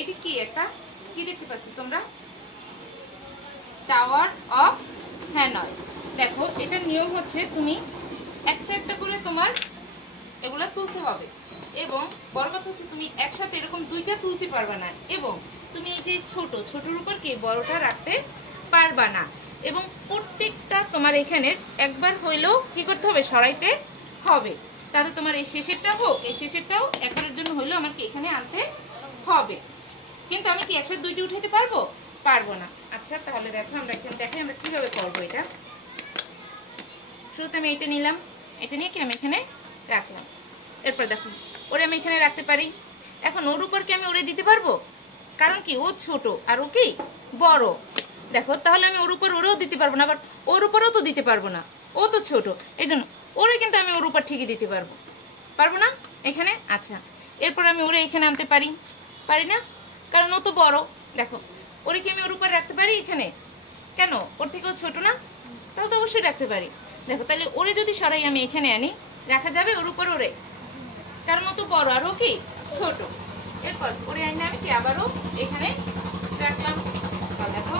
এটি কি একটা কি দেখতে পাচ্ছ তোমরা? Tower of Hanoi. দেখো এটার নিয়ম হচ্ছে তুমি একটা একটা করে তোমার এগুলা তুলতে হবে, এবং বড় কথা হচ্ছে তুমি একসাথে এরকম দুইটা তুলতে পারবা না, এবং তুমি এই যে ছোটর উপর কি বড়টা রাখতে পারবা না, এবং প্রত্যেকটা তোমার এখানে একবার হইলেও কি করতে হবে? সরাইতে হবে। তাহলে তোমার এই শেষেরটা হোক, এই শেষেরটাও একবারের জন্য হইলেও আমাকে এখানে আনতে হবে। কিন্তু আমি কি একসাথে দুইটি উঠাইতে পারবো? পারবো না। আচ্ছা তাহলে দেখো আমরা এখানে দেখাই আমরা কিভাবে করবো এটা। শুরুতে আমি এটা নিলাম, এটা নিয়ে কি আমি এখানে রাখলাম। এরপর দেখো ওরে আমি এখানে রাখতে পারি। এখন ওর উপর কি আমি ওরে দিতে পারবো? কারণ কি ও ছোট আর ও কি বড়। দেখো তাহলে আমি ওর উপর ওরেও দিতে পারবো না, আবার ওর উপরেও তো দিতে পারবো না, ও তো ছোট। এই জন্য ওরে কিন্তু আমি ওর উপর ঠিকই দিতে পারবো, পারবো না এখানে। আচ্ছা এরপর আমি ওরে এখানে আনতে পারি, পারি না? কারণ ও তো বড়। দেখো ওরে কি আমি ওর উপর রাখতে পারি এখানে? কেন? ওর থেকেও ছোট না? তাহলে তো অবশ্যই রাখতে পারি। দেখো তাহলে ওরে যদি সরাই আমি এখানে আনি, রাখা যাবে ওর উপর ওরে? কারণ ও তো বড় আর ও কি ছোট। এরপর ওরে আইনে আমি কি আবারও এখানে রাখলাম। দেখো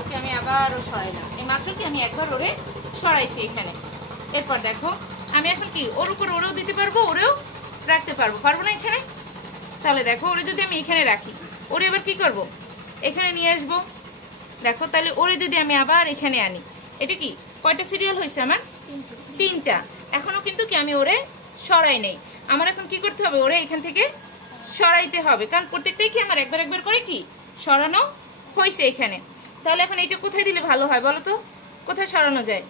ওকে আমি আবারও সরাইলাম, এই মাত্র কি আমি একবার ওরে সরাইছি এখানে। এরপর দেখো আমি এখন কি ওর উপর ওরেও দিতে পারবো, ওরেও রাখতে পারবো, পারবো না এখানে? তাহলে দেখো ওরে যদি আমি এখানে রাখি, ওরে এবার কি করব? এখানে নিয়ে আসবো। দেখো তাহলে ওরে যদি আমি আবার এখানে আনি, এটা কি কয়টা সিরিয়াল হয়েছে আমার? তিনটা। এখনো কিন্তু কি আমি ওরে সরাই নেই। আমার এখন কি করতে হবে? ওরে এখান থেকে সরাইতে হবে, কারণ প্রত্যেকটাই কি আমার একবার একবার করে কি সরানো হয়েছে এখানে। তাহলে এখন এটা কোথায় দিলে ভালো হয় বলো তো? কোথায় সরানো যায়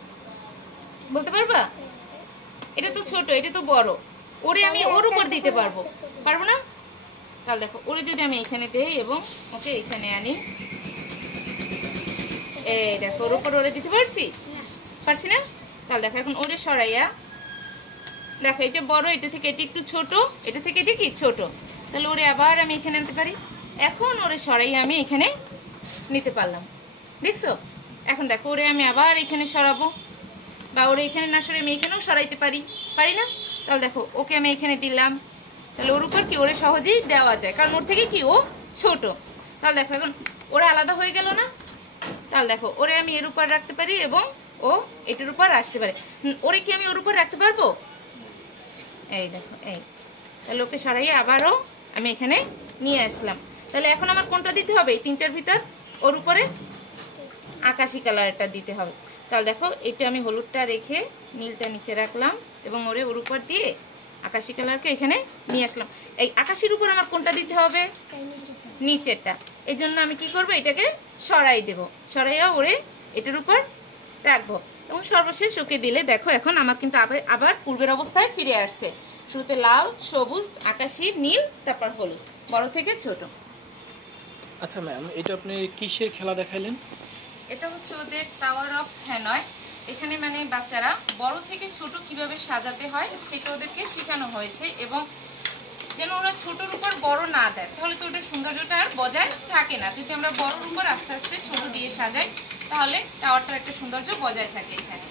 বলতে পারবা? এটা তো ছোট, এটা তো বড়, ওরে আমি ওর উপর দিতে পারবো, পারবো না? তাহলে দেখো ওরে যদি আমি এখানে দেই এবং ওকে এখানে আনি, এই দেখো ওর উপর ওরে দিতে পারছি, পারছি না? তাহলে দেখো এখন ওরে সরাইয়া, দেখো এটা বড়, এটা থেকে এটা একটু ছোট, এটা থেকে এটা কি ছোট, তাহলে ওরে আবার আমি এখানে আনতে পারি। এখন ওরে সরাইয়া আমি এখানে নিতে পারলাম, দেখছো? এখন দেখো ওরে আমি আবার এখানে সরাবো, বা ওরে এখানে না সরে আমি এখানেও সরাইতে পারি, পারি না? তাহলে দেখো ওকে আমি এখানে দিলাম, তাহলে ওর উপর কি ওরে সহজেই দেওয়া যায়, কারণ ওর থেকে কি ও ছোট। তাহলে দেখো এখন ওরা আলাদা হয়ে গেল না? তাহলে দেখো ওরে আমি এর উপর রাখতে পারি এবং ও এটার উপর আসতে পারে। ওরে কি আমি ওর উপর রাখতে পারবো? এই দেখো এই, তাহলে ওকে সরাইয়ে আবারও আমি এখানে নিয়ে আসলাম। তাহলে এখন আমার কোনটা দিতে হবে এই তিনটার ভিতর? ওর উপরে আকাশি কালারটা দিতে হবে। তাহলে দেখো এটা আমি হলুদটা রেখে নীলটা নিচে রাখলাম এবং ওরে ওর উপর দিয়ে আকাশি কালারকে এখানে নিয়ে আসলাম। এই আকাশির উপর আমার কোনটা দিতে হবে? নিচেরটা। এই জন্য আমি কি করবো? এটাকে সরাই দেব, সরাইয়া ওরে এটার উপর রাখবো এবং সর্বশেষ ওকে দিলে দেখো এখন আমার কিন্তু আবার পূর্বের অবস্থায় ফিরে আসছে। শুরুতে লাল, সবুজ, আকাশি, নীল, তারপর হলুদ, বড় থেকে ছোট। আচ্ছা ম্যাম, এটা আপনি কিসের খেলা দেখাইলেন? এটা হচ্ছে ওদের টাওয়ার অফ হ্যানয়। এখানে মানে বাচ্চারা বড় থেকে ছোট কিভাবে সাজাতে হয় সেটা ওদেরকে শেখানো হয়েছে, এবং যেন ওরা ছোটর উপর বড় না দেয়, তাহলে তো ওটার সৌন্দর্যটা আর বজায় থাকে না। যদি আমরা বড়র উপর আস্তে আস্তে ছোট দিয়ে সাজাই তাহলে টাওয়ারটার একটা সৌন্দর্য বজায় থাকে এখানে।